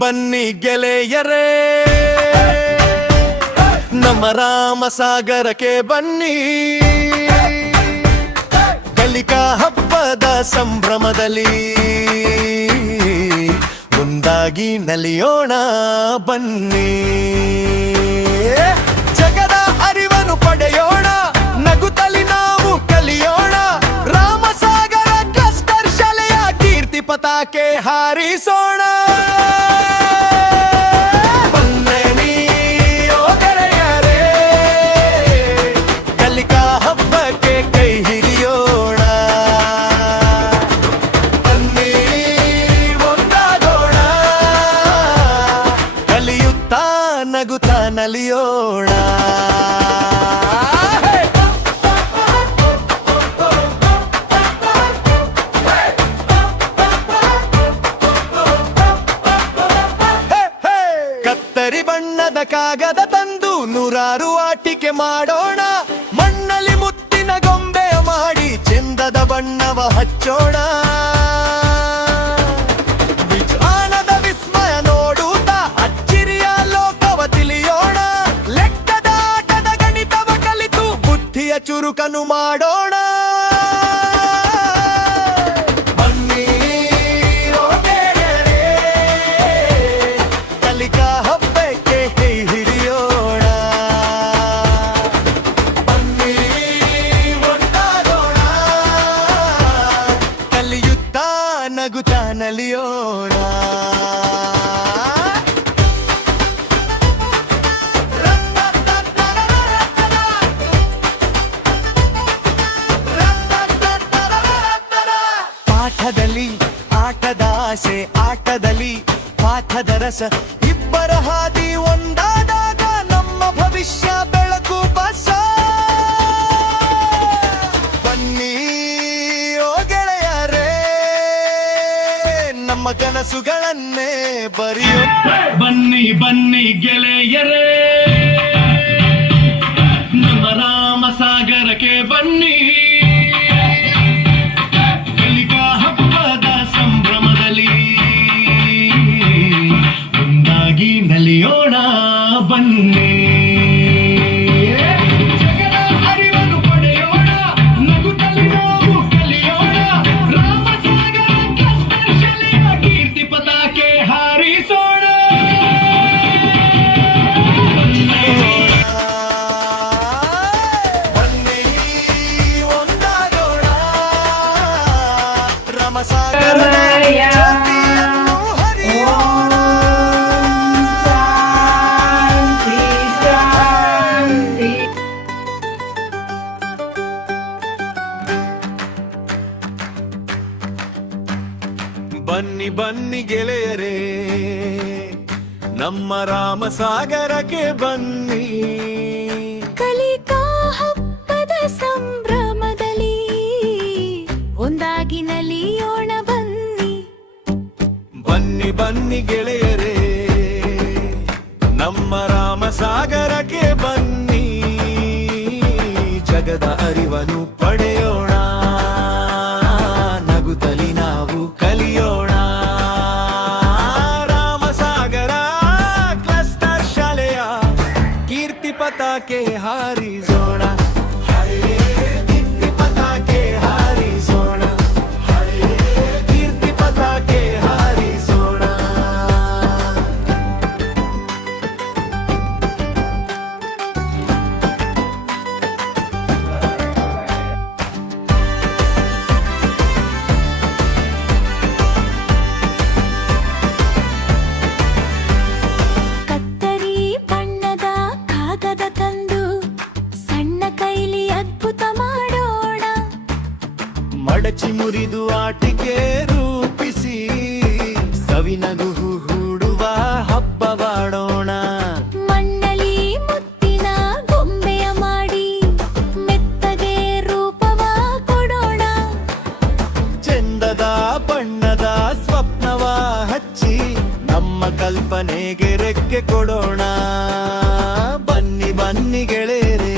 ಬನ್ನಿ ಗೆಳೆಯರೇ, ನಮ್ಮ ರಾಮಸಾಗರಕ್ಕೆ ಬನ್ನಿ. ಕಲಿಕಾ ಹಬ್ಬದ ಸಂಭ್ರಮದಲ್ಲಿ ಒಂದಾಗಿ ನಲಿಯೋಣ ಬನ್ನಿ. ಜಗದ ಅರಿವನ್ನು ಪಡೆಯೋಣ, ನಗುತ್ತಲಿ ನಾವು ಕಲಿಯೋಣ. ರಾಮಸಾಗರ ಕ್ಲಸ್ಟರ್ ಶಾಲೆಯ ಕೀರ್ತಿ ಪತಾಕೆ ಹಾರಿಸೋಣ. ನಗುತ್ತಾ ನಲಿಯೋಣ. ಕತ್ತರಿ ಬಣ್ಣದ ಕಾಗದ ತಂದು ನೂರಾರು ಆಟಿಕೆ ಮಾಡೋಣ. ಮಣ್ಣಲ್ಲಿ ಮುತ್ತಿನ ಗೊಂಬೆ ಮಾಡಿ ಚೆಂದದ ಬಣ್ಣವ ಹಚ್ಚೋಣ. ಚುರುಕನು ಮಾಡೋಣ. ಬನ್ನಿ ಕಲಿಕಾ ಹಬ್ಬಕ್ಕೆ ಕೈ ಹಿಡಿಯೋಣ. ಬನ್ನಿ ಒಂದಾಗೋಣ, ಕಲಿಯುತ್ತಾ ನಗುತ್ತಾ ನಲಿಯೋಣ. ಪಾಠದಲ್ಲಿ ಆಟದ ಆಸೆ, ಆಟದಲ್ಲಿ ಪಾಠದ ರಸ, ಇಬ್ಬರ ಹಾದಿ ಒಂದಾದಾಗ ನಮ್ಮ ಭವಿಷ್ಯ ಬೆಳಕು ಬಸ. ಬನ್ನಿ ಓ ಗೆಳೆಯರೇ, ನಮ್ಮ ಕನಸುಗಳನ್ನೇ ಬರೆಯೋ. ಬನ್ನಿ ಬನ್ನಿ ಗೆಳೆಯರೇ, ನಮ್ಮ ರಾಮಸಾಗರಕ್ಕೆ ಬನ್ನಿ. ನಲಿಯೋಣ ಬನ್ನಿ. ಜಗದ ಅರಿವನ್ನು ಪಡೆಯೋಣ, ನಗುತ್ತಲಿ ನಾವು ಕಲಿಯೋಣ. ರಾಮಸಾಗರ ಕ್ಲಸ್ಟರ್ ಶಾಲೆಯ ಕೀರ್ತಿ ಪತಾಕೆ ಹಾರಿಸೋಣ. ಬನ್ನಿ ಒಂದಾಗೋಣ, ರಾಮಸಾಗರ ಬನ್ನಿ ಬನ್ನಿ ಗೆಳೆಯರೇ, ನಮ್ಮ ರಾಮಸಾಗರಕ್ಕೆ ಬನ್ನಿ. ಕಲಿಕಾ ಹಬ್ಬದ ಸಂಭ್ರಮದಲ್ಲಿ ಒಂದಾಗಿ ನಲಿಯೋಣ ಬನ್ನಿ. ಬನ್ನಿ ಬನ್ನಿ ಗೆಳೆಯರೇ, ನಮ್ಮ ರಾಮಸಾಗರಕ್ಕೆ ಬನ್ನಿ. ಜಗದ ಅರಿವನ್ನು ಪಡೆಯೋಣ, ನಗುತ್ತಲಿ ನಾವು ಕಲಿಯೋಣ. ರಾಮಸಾಗರ ಕ್ಲಸ್ಟರ್ ಶಾಲೆಯ ಕೀರ್ತಿ ಪತಾಕೆ ಹಾರಿಸೋಣ. ಕೀರ್ತಿ ಪತಾಕೆ ಹಾರಿಸೋಣ, ಕೀರ್ತಿ ಪತಾಕೆ ಹಾರಿಸೋಣ. ಮಡಚಿ ಮುರಿದು ಆಟಿಕೆ ರೂಪಿಸಿ ಸವಿನಗು ಹೂಡುವ ಹಬ್ಬವಾಡೋಣ. ಮಣ್ಣಲಿ ಮುತ್ತಿನ ಗೊಂಬೆಯ ಮಾಡಿ ಮೆತ್ತಗೆ ರೂಪವ ಕೊಡೋಣ. ಚೆಂದದ ಬಣ್ಣದ ಸ್ವಪ್ನವ ಹಚ್ಚಿ ನಮ್ಮ ಕಲ್ಪನೆಗೆ ರೆಕ್ಕೆ ಕೊಡೋಣ. ಬನ್ನಿ ಬನ್ನಿ ಗೆಳೆಯರೇ,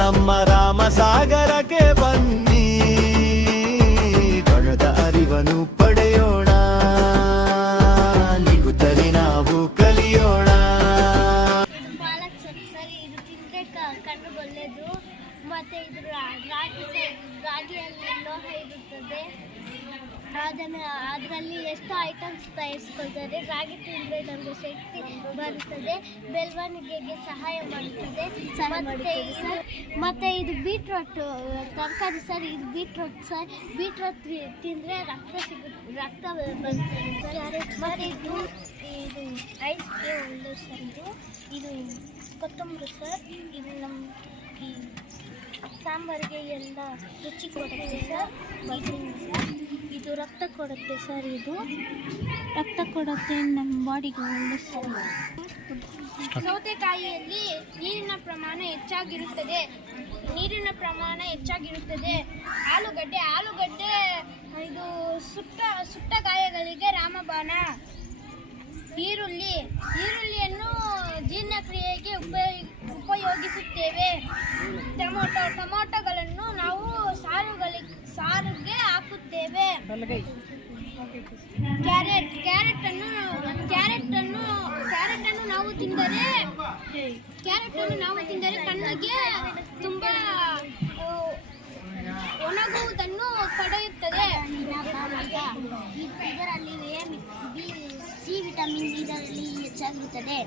ನಮ್ಮ ರಾಮಸಾಗರಕ್ಕೆ ಬನ್ನಿ. ಕಳೆದ ಅರಿವನ್ನು ಪಡೆಯೋಣ. ಇರುತ್ತದೆ. ಅದರಲ್ಲಿ ಎಷ್ಟು ಐಟಮ್ಸ್ ತಯಾರಿಸ್ಕೊಳ್ತಾರೆ. ರಾಗಿ ತಿಂದರೆ ನಮಗೆ ಶಕ್ತಿ ಬರುತ್ತದೆ, ಬೆಳವಣಿಗೆಗೆ ಸಹಾಯ ಮಾಡುತ್ತದೆ. ಮತ್ತು ಇದು ಬೀಟ್ರೋಟ್ ತರಕಾರಿ ಸರ್. ಇದು ಬೀಟ್ರೋಟ್ ಸರ್. ಬೀಟ್ರೋಟ್ ತಿಂದರೆ ರಕ್ತ ಬರ್ತದೆ ಸರ್. ಮತ್ತು ಇದು ರೈಸ್ಗೆ ಒಳ್ಳೆಯದು ಸರ್. ಇದು ಕೊತ್ತಂಬರಿ ಸರ್. ಇದು ನಮ್ಮ ಈ ಸಾಂಬಾರಿಗೆ ಎಲ್ಲ ರುಚಿ ಕೊಡುತ್ತೆ ಸರ್. ಇದು ರಕ್ತ ಕೊಡುತ್ತೆ ಸರ್. ಇದು ರಕ್ತ ಕೊಡುತ್ತೆ, ನಮ್ಮ ಬಾಡಿಗೆ ಒಳ್ಳೆ ಸರ್. ಸೌತೆಕಾಯಿಯಲ್ಲಿ ನೀರಿನ ಪ್ರಮಾಣ ಹೆಚ್ಚಾಗಿರುತ್ತದೆ. ಆಲೂಗಡ್ಡೆ ಇದು ಸುಟ್ಟ ಗಾಯಗಳಿಗೆ ರಾಮಬಾಣ. ಈರುಳ್ಳಿಯನ್ನು ಜೀರ್ಣಕ್ರಿಯೆಗೆ ಉಪಯೋಗಿಸುತ್ತೇವೆ. ಟೊಮೊಟೊಗಳನ್ನು ನಾವು ಸಾರಿಗೆ ಹಾಕುತ್ತೇವೆ. ಕ್ಯಾರೆಟನ್ನು ನಾವು ತಿಂದರೆ ಕಣ್ಣಿಗೆ ತುಂಬ ಒಣಗುವುದನ್ನು ತಡೆಯುತ್ತದೆ. ಇದರಲ್ಲಿ ಸಿ ವಿಟಮಿನ್ ಇದರಲ್ಲಿ ಹೆಚ್ಚಾಗಿರುತ್ತದೆ.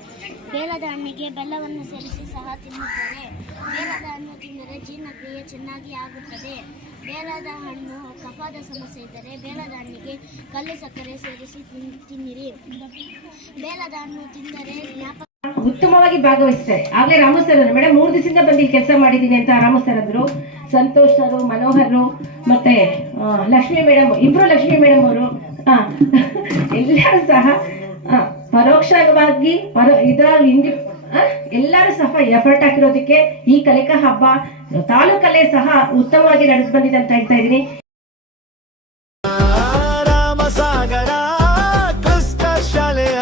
ಬೇಲದ ಹಣ್ಣಿಗೆ ಬೆಲ್ಲವನ್ನು ಸೇರಿಸಿ ಸಹ ತಿನ್ನುತ್ತಾರೆ. ಬೇಲದ ಹಣ್ಣು ತಿಂದರೆ ಜೀರ್ಣಕ್ರಿಯೆ ಚೆನ್ನಾಗಿ ಆಗುತ್ತದೆ. ಬೇಲದ ಹಣ್ಣು ಕಫದ ಸಮಸ್ಯೆ ಇದ್ದರೆ ಬೇಲದ ಹಣ್ಣಿಗೆ ಕಲ್ಲು ಸಕ್ಕರೆ ಸೇರಿಸಿ ತಿನ್ನಿರಿ. ಬೇಲದ ಹಣ್ಣು ತಿಂದರೆ ಉತ್ತಮವಾಗಿ ಭಾಗವಹಿಸ್ತಾರೆ. ಆಗ್ಲೇ ರಾಮು ಸರ್ ಅಂದ್ರು, ಮೇಡಮ್ 3 ದಿವಸದಿಂದ ಬಂದು ಕೆಲಸ ಮಾಡಿದ್ದೀನಿ ಅಂತ ರಾಮು ಸರ್ ಅಂದ್ರು. ಸಂತೋಷ್ ಸರ್, ಮನೋಹರ್ ಮತ್ತೆ ಲಕ್ಷ್ಮೀ ಮೇಡಮ್, ಇಬ್ರು ಲಕ್ಷ್ಮೀ ಮೇಡಮ್ ಅವರು ಎಲ್ಲರೂ ಸಹ ಪರೋಕ್ಷವಾಗಿ ಎಲ್ಲರೂ ಸಹ ಎಫರ್ಟ್ ಹಾಕಿರೋದಕ್ಕೆ ಈ ಕಲಿಕಾ ಹಬ್ಬ ತಾಲೂಕಲ್ಲೇ ಸಹ ಉತ್ತಮವಾಗಿ ನಡೆದು ಬಂದಿದೆ ಅಂತ ಹೇಳ್ತಾ ಇದ್ದೀನಿ. ರಾಮಸಾಗರ ಕ್ಲಸ್ಟರ್ ಶಾಲೆಯ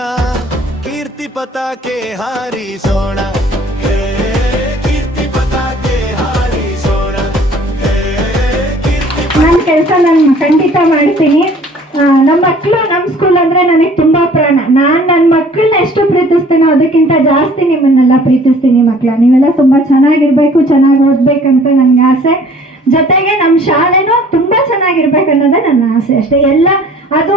ಕೀರ್ತಿ ಪತಾಕೆ ಹಾರಿಸೋಣ. ಕೀರ್ತಿ ಪತಾಕೆ ಹಾರಿಸೋಣ. ನನ್ನ ಕೆಲಸ ನಾನು ಖಂಡಿತ ಮಾಡ್ತೀನಿ. ನಮ್ಮ ಮಕ್ಕಳು ನಮ್ಮ ಸ್ಕೂಲ್ ಅಂದ್ರೆ ನನಗೆ ತುಂಬಾ ಪ್ರಾಣ. ನಾನು ನನ್ನ ಮಕ್ಕಳನ್ನ ಎಷ್ಟು ಪ್ರೀತಿಸ್ತೀನೋ ಅದಕ್ಕಿಂತ ಜಾಸ್ತಿ ನಿಮ್ಮನ್ನೆಲ್ಲ ಪ್ರೀತಿಸ್ತೀನಿ. ಮಕ್ಕಳ ನೀವೆಲ್ಲ ತುಂಬಾ ಚೆನ್ನಾಗಿರ್ಬೇಕು, ಚೆನ್ನಾಗಿ ಓದ್ಬೇಕಂತ ನನ್ಗೆ ಆಸೆ. ಜೊತೆಗೆ ನಮ್ಮ ಶಾಲೆನೂ ತುಂಬಾ ಚೆನ್ನಾಗಿರ್ಬೇಕನ್ನೋದೇ ನನ್ನ ಆಸೆ ಅಷ್ಟೇ. ಎಲ್ಲ ಅದು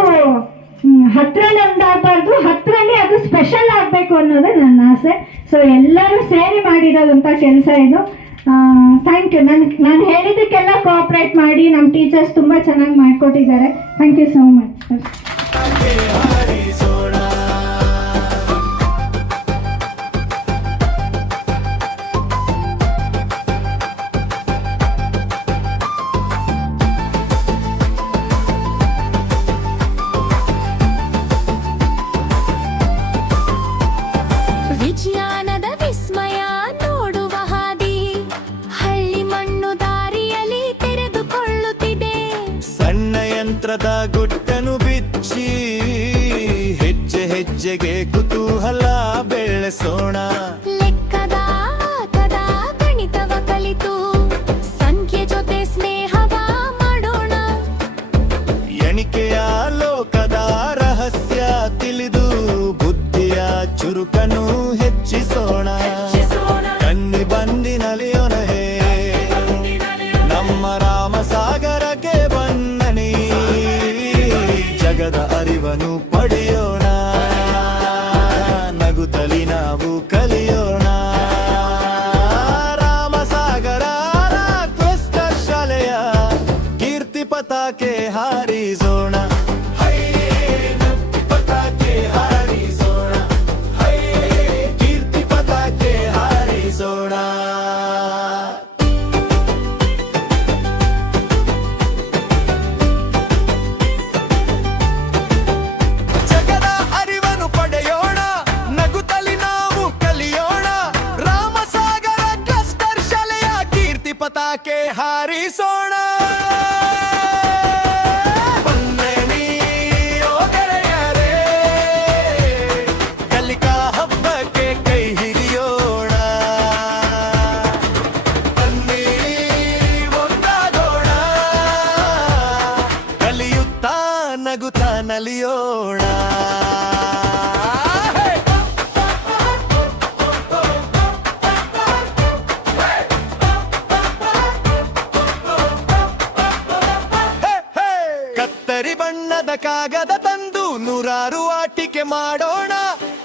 ಹತ್ರನೇ ಒಂದಾಗಬಾರ್ದು, ಹತ್ರನೇ ಅದು ಸ್ಪೆಷಲ್ ಆಗಬೇಕು ಅನ್ನೋದೇ ನನ್ನ ಆಸೆ. ಸೊ ಎಲ್ಲರೂ ಸೇರಿ ಮಾಡಿರೋದಂಥ ಕೆಲಸ ಇದು. Thank you. ನಾನು ಹೇಳಿದ್ದಕ್ಕೆಲ್ಲ ಕೋಆಪ್ರೇಟ್ ಮಾಡಿ ನಮ್ಮ ಟೀಚರ್ಸ್ ತುಂಬ ಚೆನ್ನಾಗಿ ಮಾಡಿಕೊಟ್ಟಿದ್ದಾರೆ. Thank you so much sir. ವಿಜ್ಞಾನದ ವಿಸ್ಮಯ ನೋಡುವ ಹಾದಿ ಹಳ್ಳಿ ಮಣ್ಣು ದಾರಿಯಲ್ಲಿ ತೆರೆದುಕೊಳ್ಳುತ್ತಿದೆ. ಸಣ್ಣ ಯಂತ್ರದ ಗುಟ್ಟನು ಬಿಚ್ಚಿ ಹೆಜ್ಜೆ ಹೆಜ್ಜೆಗೆ ಕುತೂಹಲ ಬೆಳೆಸೋಣ. ಲೆಕ್ಕದ ಆಟದ ಗಣಿತವ ಕಲಿತು ಸಂಖ್ಯೆ ಜೊತೆ ಸ್ನೇಹವ ಮಾಡೋಣ. ಎಣಿಕೆಯ ಲೋಕದ ರಹಸ್ಯ ತಿಳಿದು ಬುದ್ಧಿಯ ಚುರುಕನು ಹೆಚ್ಚಿಸೋಣ. ಕಣ್ಣಿ ಬಂದಿ ನಲಿಯೋಣ ಹೇ ನಮ್ಮ ರಾಮಸಾಗರಕ್ಕೆ ಬನ್ನನಿ. ಜಗದ ಅರಿವನ್ನು ಪಡೆಯೋಣ, ನಗುತ್ತಲಿ ನಾವು ಕಲಿಯೋಣ. ರಾಮಸಾಗರ ಕ್ಲಸ್ಟರ್ ಶಾಲೆಯ ಕೀರ್ತಿ ಪತಾಕೆ ಹಾರಿಸೋಣ. ಪತಾಕೆ ಹಾರಿಸೋಣ. ಕೀರ್ತಿ ಪತಾಕೆ ಹಾರಿಸೋಣ. ಜಗದ ಅರಿವನ್ನು ಪಡೆಯೋಣ, ನಗುತ್ತಲಿ ನಾವು ಕಲಿಯೋಣ. ರಾಮಸಾಗರ ಕ್ಲಸ್ಟರ್ ಶಾಲೆಯ ಕೀರ್ತಿ ಪತಾಕೆ ಹಾರಿಸೋಣ. ಬನ್ನಿ ಓ ಗೆಳೆಯರೇ, ಕಲಿಕಾ ಹಬ್ಬಕ್ಕೆ ಕೈ ಹಿಡಿಯೋಣ. ಬನ್ನಿ ಒಂದಾಗೋಣ, ಕಲಿಯುತ್ತಾ ನಗುತ್ತಾ ನಲಿಯೋಣ. ಹೇ ಕಾಗದ ತಂದು ನೂರಾರು ಆಟಿಕೆ ಮಾಡೋಣ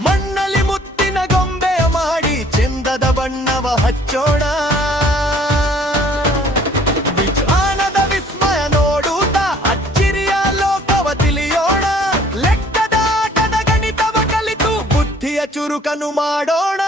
ಮಣ್ಣಲ್ಲಿ ಮುತ್ತಿನ ಗೊಂಬೆ ಮಾಡಿ ಚೆಂದದ ಬಣ್ಣವ ಹಚ್ಚೋಣ ವಿಜ್ಞಾನದ ವಿಸ್ಮಯ ನೋಡುತ್ತಾ ಅಚ್ಚಿರಿಯ ಲೋಕವ ತಿಳಿಯೋಣ ಲೆಕ್ಕದ ಆಟದ ಗಣಿತವ ಕಲಿತು ಬುದ್ಧಿಯ ಚುರುಕನು ಮಾಡೋಣ